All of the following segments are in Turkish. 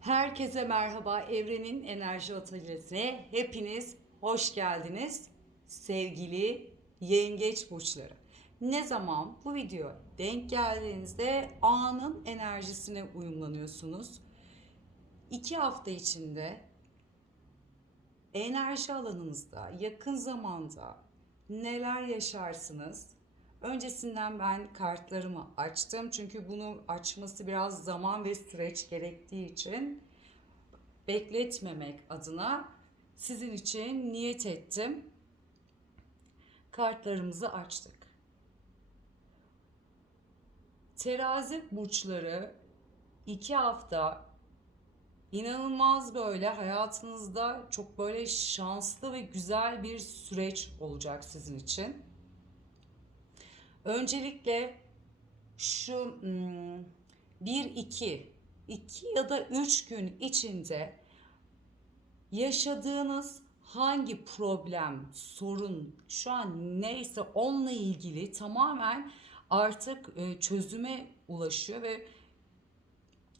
Herkese merhaba. Evrenin Enerji Atölyesi'ne hepiniz hoş geldiniz. Sevgili yengeç burçları. Ne zaman bu video denk geldiğinizde anın enerjisine uyumlanıyorsunuz. İki hafta içinde enerji alanınızda yakın zamanda neler yaşarsınız? Öncesinden ben kartlarımı açtım çünkü bunu açması biraz zaman ve süreç gerektiği için bekletmemek adına sizin için niyet ettim. Kartlarımızı açtık. Terazi burçları iki hafta inanılmaz böyle hayatınızda çok böyle şanslı ve güzel bir süreç olacak sizin için. Öncelikle şu 1 2 2 ya da 3 gün içinde yaşadığınız hangi problem, sorun şu an neyse onunla ilgili tamamen artık e, çözüme ulaşıyor ve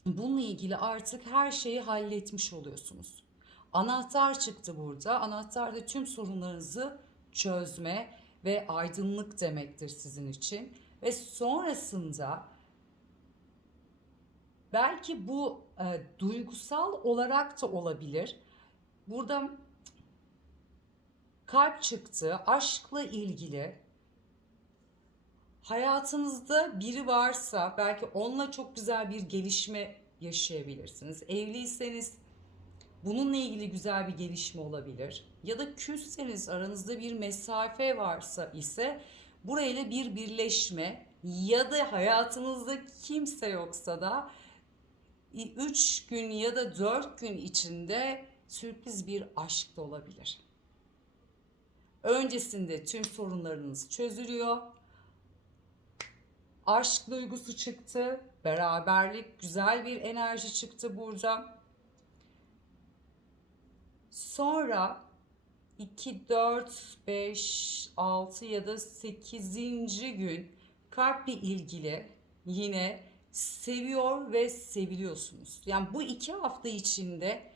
bununla ilgili artık her şeyi halletmiş oluyorsunuz. Anahtar çıktı burada. Anahtar da tüm sorunlarınızı çözme ve aydınlık demektir sizin için. Ve sonrasında belki bu e, duygusal olarak da olabilir. Burada kalp çıktı, aşkla ilgili hayatınızda biri varsa belki onunla çok güzel bir gelişme yaşayabilirsiniz. Evliyseniz bununla ilgili güzel bir gelişme olabilir. Ya da küsseniz aranızda bir mesafe varsa ise burayla bir birleşme ya da hayatınızda kimse yoksa da 3 gün ya da 4 gün içinde sürpriz bir aşk da olabilir. Öncesinde tüm sorunlarınız çözülüyor. Aşk duygusu çıktı. Beraberlik, güzel bir enerji çıktı burada. Sonra 2, 4, 5, 6 ya da 8. gün kalple ilgili yine seviyor ve seviliyorsunuz. Yani bu iki hafta içinde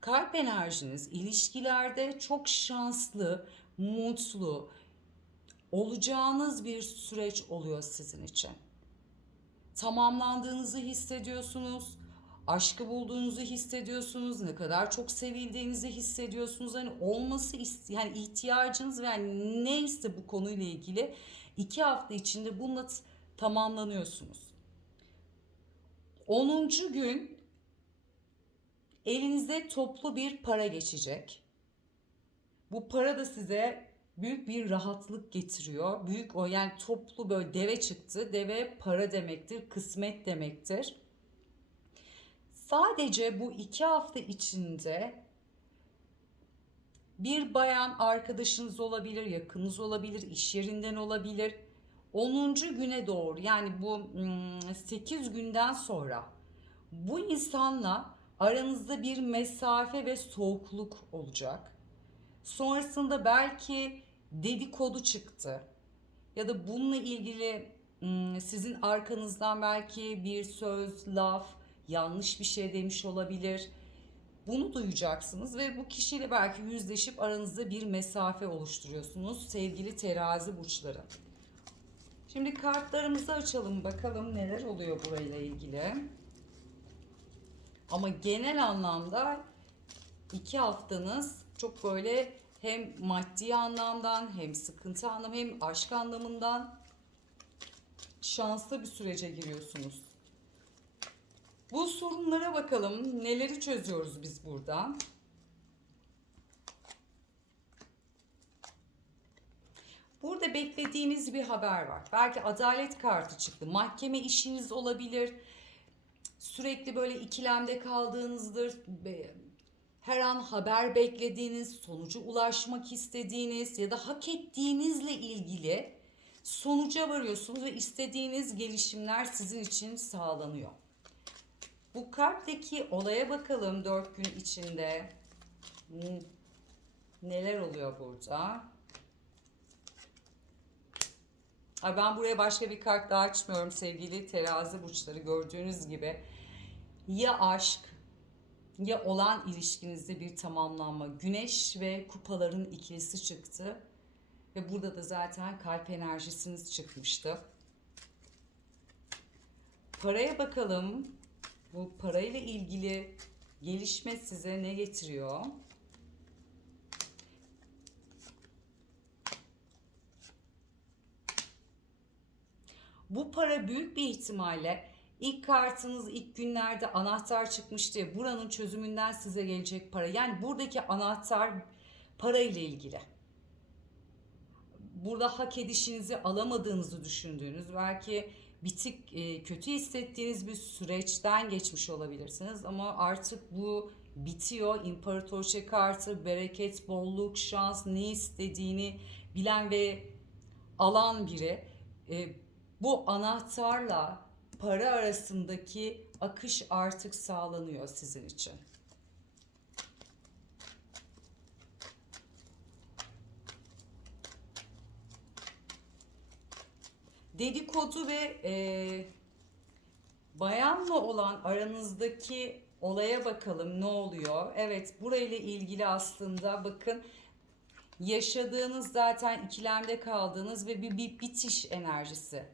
kalp enerjiniz ilişkilerde çok şanslı, mutlu olacağınız bir süreç oluyor sizin için. Tamamlandığınızı hissediyorsunuz aşkı bulduğunuzu hissediyorsunuz, ne kadar çok sevildiğinizi hissediyorsunuz. Hani olması yani ihtiyacınız ve yani neyse bu konuyla ilgili iki hafta içinde bununla tamamlanıyorsunuz. 10. gün elinizde toplu bir para geçecek. Bu para da size büyük bir rahatlık getiriyor. Büyük o yani toplu böyle deve çıktı. Deve para demektir, kısmet demektir. Sadece bu iki hafta içinde bir bayan arkadaşınız olabilir, yakınınız olabilir, iş yerinden olabilir. 10. güne doğru yani bu 8 hmm, günden sonra bu insanla aranızda bir mesafe ve soğukluk olacak. Sonrasında belki dedikodu çıktı. Ya da bununla ilgili hmm, sizin arkanızdan belki bir söz, laf yanlış bir şey demiş olabilir. Bunu duyacaksınız ve bu kişiyle belki yüzleşip aranızda bir mesafe oluşturuyorsunuz sevgili terazi burçları. Şimdi kartlarımızı açalım bakalım neler oluyor burayla ilgili. Ama genel anlamda iki haftanız çok böyle hem maddi anlamdan hem sıkıntı anlamı hem aşk anlamından şanslı bir sürece giriyorsunuz. Bu sorunlara bakalım. Neleri çözüyoruz biz burada? Burada beklediğiniz bir haber var. Belki adalet kartı çıktı. Mahkeme işiniz olabilir. Sürekli böyle ikilemde kaldığınızdır. Her an haber beklediğiniz, sonucu ulaşmak istediğiniz ya da hak ettiğinizle ilgili sonuca varıyorsunuz ve istediğiniz gelişimler sizin için sağlanıyor. Bu karttaki olaya bakalım 4 gün içinde. Neler oluyor burada? Ay ben buraya başka bir kart daha açmıyorum sevgili terazi burçları gördüğünüz gibi. ya aşk ya olan ilişkinizde bir tamamlanma. Güneş ve kupaların ikilisi çıktı. Ve burada da zaten kalp enerjisiniz çıkmıştı. Paraya bakalım. Bu parayla ilgili gelişme size ne getiriyor? Bu para büyük bir ihtimalle ilk kartınız ilk günlerde anahtar çıkmıştı buranın çözümünden size gelecek para. Yani buradaki anahtar para ile ilgili. Burada hak edişinizi alamadığınızı düşündüğünüz belki bitik e, kötü hissettiğiniz bir süreçten geçmiş olabilirsiniz ama artık bu bitiyor. İmparatorça kartı, bereket, bolluk, şans, ne istediğini bilen ve alan biri. E, bu anahtarla para arasındaki akış artık sağlanıyor sizin için. Dedikodu ve e, bayanla olan aranızdaki olaya bakalım ne oluyor. Evet burayla ilgili aslında bakın yaşadığınız zaten ikilemde kaldığınız ve bir, bir bitiş enerjisi.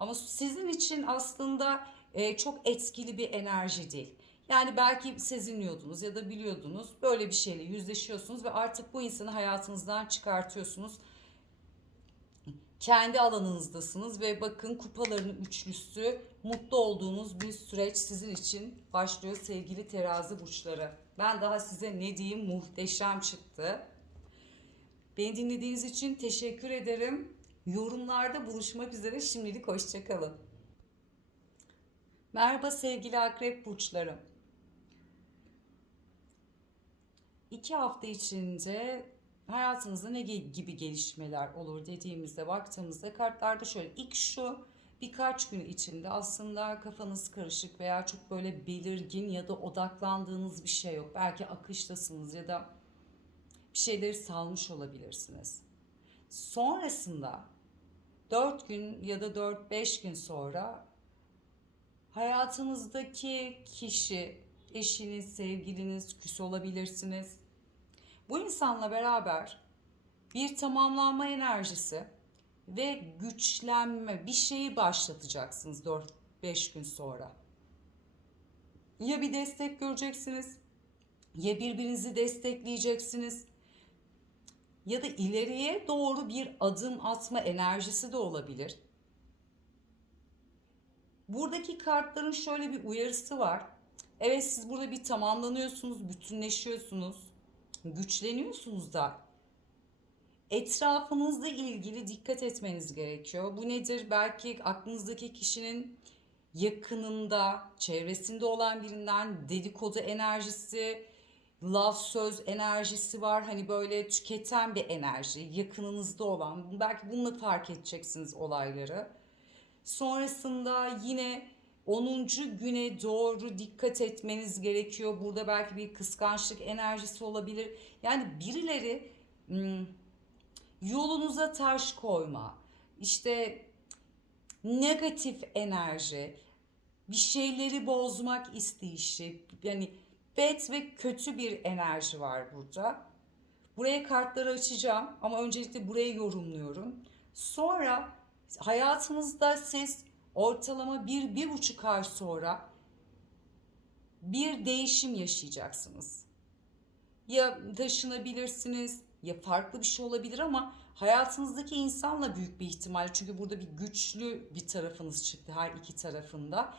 Ama sizin için aslında e, çok etkili bir enerji değil. Yani belki sezinliyordunuz ya da biliyordunuz böyle bir şeyle yüzleşiyorsunuz ve artık bu insanı hayatınızdan çıkartıyorsunuz. Kendi alanınızdasınız ve bakın kupaların üçlüsü mutlu olduğunuz bir süreç sizin için başlıyor sevgili terazi burçları. Ben daha size ne diyeyim muhteşem çıktı. Beni dinlediğiniz için teşekkür ederim. Yorumlarda buluşmak üzere şimdilik hoşçakalın. Merhaba sevgili akrep burçlarım. İki hafta içinde hayatınızda ne gibi gelişmeler olur dediğimizde baktığımızda kartlarda şöyle ilk şu birkaç gün içinde aslında kafanız karışık veya çok böyle belirgin ya da odaklandığınız bir şey yok. Belki akıştasınız ya da bir şeyleri salmış olabilirsiniz. Sonrasında 4 gün ya da 4-5 gün sonra hayatınızdaki kişi, eşiniz, sevgiliniz, küs olabilirsiniz. Bu insanla beraber bir tamamlanma enerjisi ve güçlenme bir şeyi başlatacaksınız 4-5 gün sonra. Ya bir destek göreceksiniz ya birbirinizi destekleyeceksiniz ya da ileriye doğru bir adım atma enerjisi de olabilir. Buradaki kartların şöyle bir uyarısı var. Evet siz burada bir tamamlanıyorsunuz, bütünleşiyorsunuz, güçleniyorsunuz da etrafınızla ilgili dikkat etmeniz gerekiyor. Bu nedir? Belki aklınızdaki kişinin yakınında, çevresinde olan birinden dedikodu enerjisi, love söz enerjisi var. Hani böyle tüketen bir enerji, yakınınızda olan. Belki bununla fark edeceksiniz olayları. Sonrasında yine 10. güne doğru dikkat etmeniz gerekiyor. Burada belki bir kıskançlık enerjisi olabilir. Yani birileri hmm, yolunuza taş koyma, işte negatif enerji, bir şeyleri bozmak isteyişi, yani bad ve kötü bir enerji var burada. Buraya kartları açacağım ama öncelikle burayı yorumluyorum. Sonra hayatınızda siz ortalama bir, bir buçuk ay sonra bir değişim yaşayacaksınız. Ya taşınabilirsiniz ya farklı bir şey olabilir ama hayatınızdaki insanla büyük bir ihtimal çünkü burada bir güçlü bir tarafınız çıktı her iki tarafında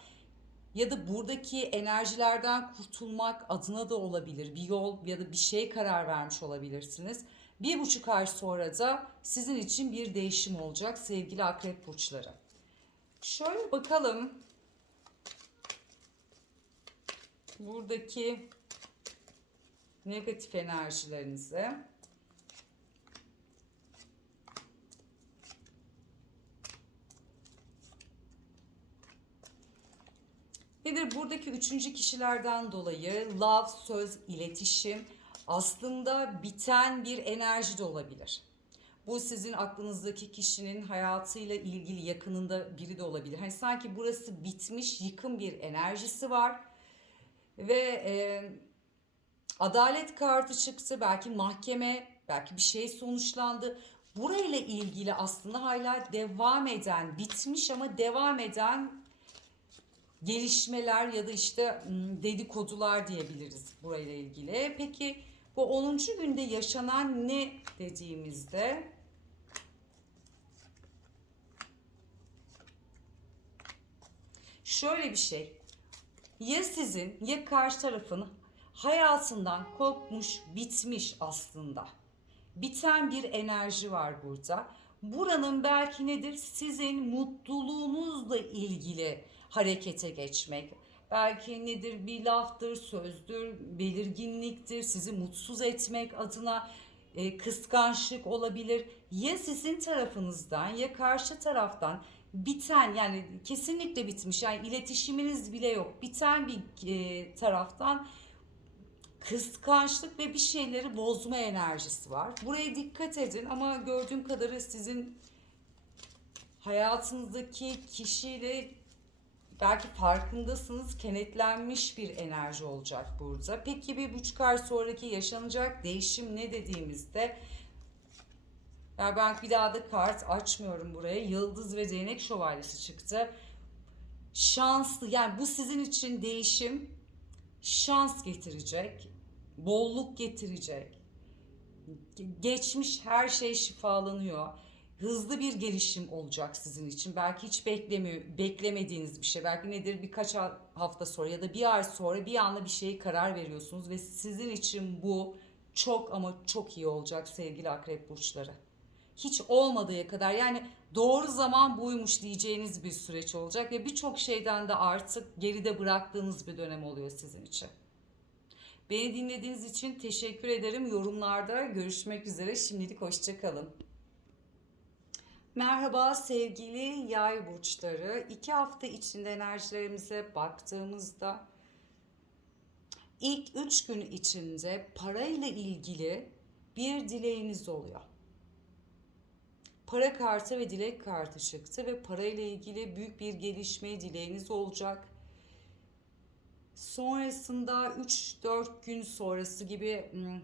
ya da buradaki enerjilerden kurtulmak adına da olabilir. Bir yol ya da bir şey karar vermiş olabilirsiniz. Bir buçuk ay sonra da sizin için bir değişim olacak sevgili akrep burçları. Şöyle bakalım. Buradaki negatif enerjilerinize. Nedir? Buradaki üçüncü kişilerden dolayı love, söz, iletişim aslında biten bir enerji de olabilir. Bu sizin aklınızdaki kişinin hayatıyla ilgili yakınında biri de olabilir. Hani sanki burası bitmiş, yıkım bir enerjisi var. Ve e, adalet kartı çıktı. Belki mahkeme, belki bir şey sonuçlandı. Burayla ilgili aslında hala devam eden, bitmiş ama devam eden gelişmeler ya da işte dedikodular diyebiliriz burayla ilgili. Peki bu 10. günde yaşanan ne dediğimizde şöyle bir şey. Ya sizin ya karşı tarafın hayatından kopmuş, bitmiş aslında. Biten bir enerji var burada. Buranın belki nedir? Sizin mutluluğunuzla ilgili harekete geçmek. Belki nedir? Bir laftır, sözdür, belirginliktir, sizi mutsuz etmek adına e, kıskançlık olabilir. Ya sizin tarafınızdan ya karşı taraftan biten yani kesinlikle bitmiş yani iletişiminiz bile yok. Biten bir e, taraftan kıskançlık ve bir şeyleri bozma enerjisi var. Buraya dikkat edin ama gördüğüm kadarıyla sizin hayatınızdaki kişiyle belki farkındasınız kenetlenmiş bir enerji olacak burada. Peki bir buçuk ay sonraki yaşanacak değişim ne dediğimizde ya ben bir daha da kart açmıyorum buraya. Yıldız ve değnek şövalyesi çıktı. Şanslı yani bu sizin için değişim şans getirecek, bolluk getirecek. Geçmiş her şey şifalanıyor. Hızlı bir gelişim olacak sizin için. Belki hiç beklemiyor, beklemediğiniz bir şey. Belki nedir birkaç hafta sonra ya da bir ay sonra bir anda bir şeye karar veriyorsunuz ve sizin için bu çok ama çok iyi olacak sevgili akrep burçları hiç olmadığı kadar yani doğru zaman buymuş diyeceğiniz bir süreç olacak ve birçok şeyden de artık geride bıraktığınız bir dönem oluyor sizin için. Beni dinlediğiniz için teşekkür ederim. Yorumlarda görüşmek üzere. Şimdilik hoşçakalın. Merhaba sevgili yay burçları. İki hafta içinde enerjilerimize baktığımızda ilk üç gün içinde parayla ilgili bir dileğiniz oluyor para kartı ve dilek kartı çıktı ve parayla ilgili büyük bir gelişme dileğiniz olacak. Sonrasında 3-4 gün sonrası gibi hmm,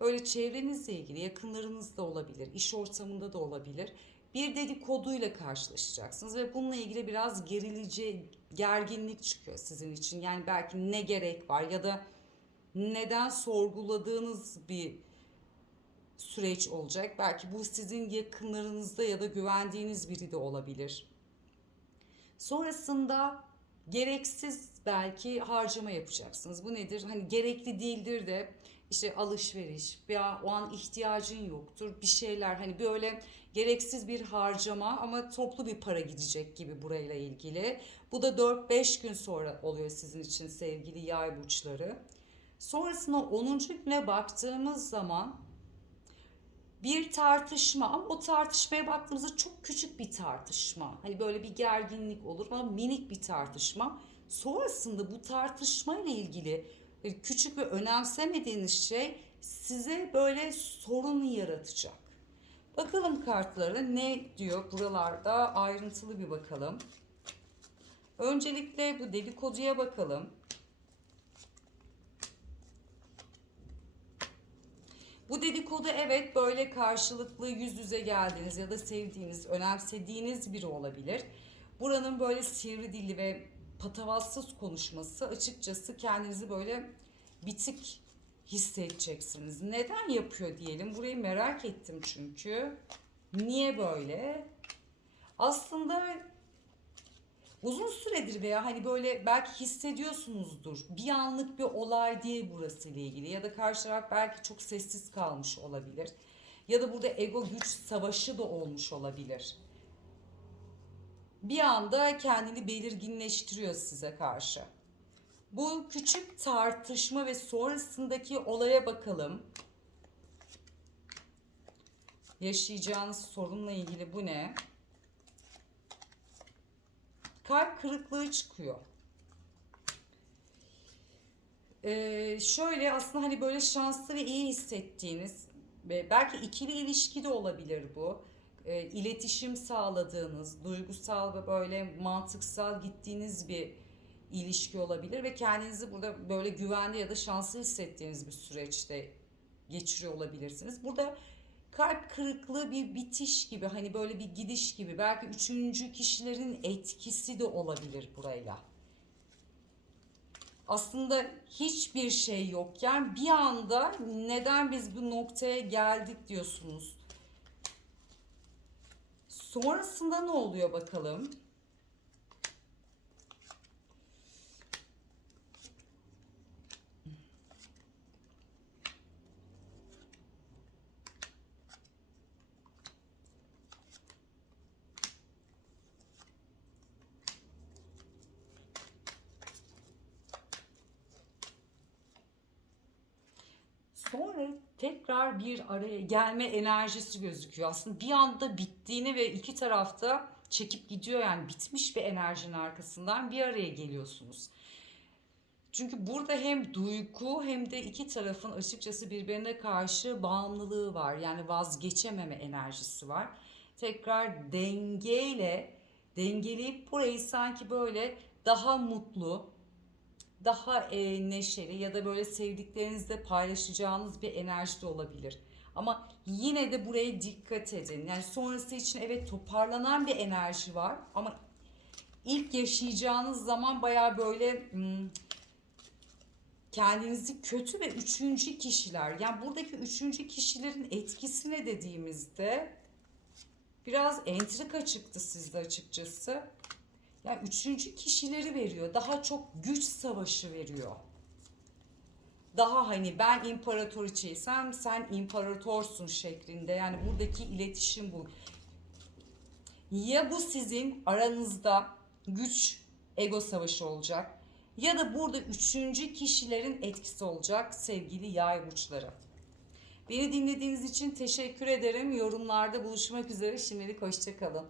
böyle çevrenizle ilgili yakınlarınız da olabilir, iş ortamında da olabilir. Bir dedikoduyla karşılaşacaksınız ve bununla ilgili biraz gerilici, gerginlik çıkıyor sizin için. Yani belki ne gerek var ya da neden sorguladığınız bir süreç olacak. Belki bu sizin yakınlarınızda ya da güvendiğiniz biri de olabilir. Sonrasında gereksiz belki harcama yapacaksınız. Bu nedir? Hani gerekli değildir de işte alışveriş veya o an ihtiyacın yoktur. Bir şeyler hani böyle gereksiz bir harcama ama toplu bir para gidecek gibi burayla ilgili. Bu da 4-5 gün sonra oluyor sizin için sevgili yay burçları. Sonrasında 10. güne baktığımız zaman bir tartışma ama o tartışmaya baktığımızda çok küçük bir tartışma. Hani böyle bir gerginlik olur ama minik bir tartışma. Sonrasında bu tartışma ile ilgili küçük ve önemsemediğiniz şey size böyle sorun yaratacak. Bakalım kartlara ne diyor buralarda ayrıntılı bir bakalım. Öncelikle bu dedikoduya bakalım. Bu dedikodu evet böyle karşılıklı yüz yüze geldiğiniz ya da sevdiğiniz, önemsediğiniz biri olabilir. Buranın böyle sivri dilli ve patavatsız konuşması açıkçası kendinizi böyle bitik hissedeceksiniz. Neden yapıyor diyelim. Burayı merak ettim çünkü. Niye böyle? Aslında uzun süredir veya hani böyle belki hissediyorsunuzdur. Bir anlık bir olay değil burası ile ilgili ya da karşı taraf belki çok sessiz kalmış olabilir. Ya da burada ego güç savaşı da olmuş olabilir. Bir anda kendini belirginleştiriyor size karşı. Bu küçük tartışma ve sonrasındaki olaya bakalım. Yaşayacağınız sorunla ilgili bu ne? Kalp kırıklığı çıkıyor. Ee, şöyle aslında hani böyle şanslı ve iyi hissettiğiniz belki ikili ilişki de olabilir bu. E, iletişim sağladığınız, duygusal ve böyle mantıksal gittiğiniz bir ilişki olabilir ve kendinizi burada böyle güvende ya da şanslı hissettiğiniz bir süreçte geçiriyor olabilirsiniz. Burada kalp kırıklığı bir bitiş gibi hani böyle bir gidiş gibi belki üçüncü kişilerin etkisi de olabilir burayla. Aslında hiçbir şey yokken bir anda neden biz bu noktaya geldik diyorsunuz. Sonrasında ne oluyor bakalım? Sonra tekrar bir araya gelme enerjisi gözüküyor. Aslında bir anda bittiğini ve iki tarafta çekip gidiyor yani bitmiş bir enerjinin arkasından bir araya geliyorsunuz. Çünkü burada hem duygu hem de iki tarafın açıkçası birbirine karşı bağımlılığı var. Yani vazgeçememe enerjisi var. Tekrar dengeyle dengeleyip burayı sanki böyle daha mutlu, daha e, neşeli ya da böyle sevdiklerinizle paylaşacağınız bir enerji de olabilir. Ama yine de buraya dikkat edin. Yani sonrası için evet toparlanan bir enerji var ama ilk yaşayacağınız zaman baya böyle hmm, kendinizi kötü ve üçüncü kişiler yani buradaki üçüncü kişilerin etkisi ne dediğimizde biraz entrika çıktı sizde açıkçası. Yani üçüncü kişileri veriyor. Daha çok güç savaşı veriyor. Daha hani ben imparatoriçeysem sen imparatorsun şeklinde. Yani buradaki iletişim bu. Ya bu sizin aranızda güç ego savaşı olacak ya da burada üçüncü kişilerin etkisi olacak sevgili yay burçları. Beni dinlediğiniz için teşekkür ederim. Yorumlarda buluşmak üzere. Şimdilik hoşçakalın.